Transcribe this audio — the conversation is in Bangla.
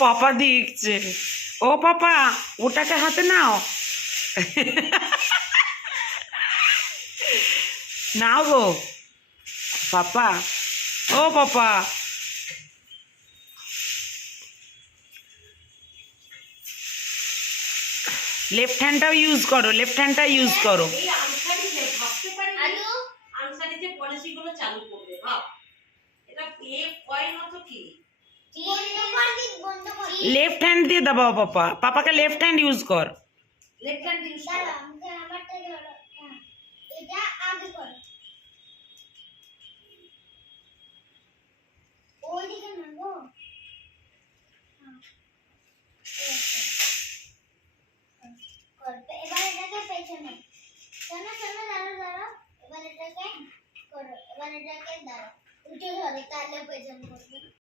পাপা দেখছে। ও পাপা, ওটাকে হাতে নাও। নাও গো পাপা। ও পাপা, লেফট হ্যান্ডটাও ইউজ করো, লেফট হ্যান্ডটা ইউজ করো। এই আনসারি যে ভাবতে পারি আলু আনসারি যে পলিসিগুলো চালু করবে ভাব, এটা এ কয় মতো কি লেফট হ্যান্ড দিয়ে দাবাও পাপা, পাপাকে লেফট হ্যান্ড ইউজ কর। লেফট হ্যান্ড ইউজ করো। এটা আগে কর, ওইদিকে না গো। এবার এটাকে পেছনে, শোনো শোনো, দাঁড়াও দাঁড়াও, এবার এটাকে করো, এবার এটাকে দাঁড়াও, উল্টো ধরো, তাহলে পেছনে করবে।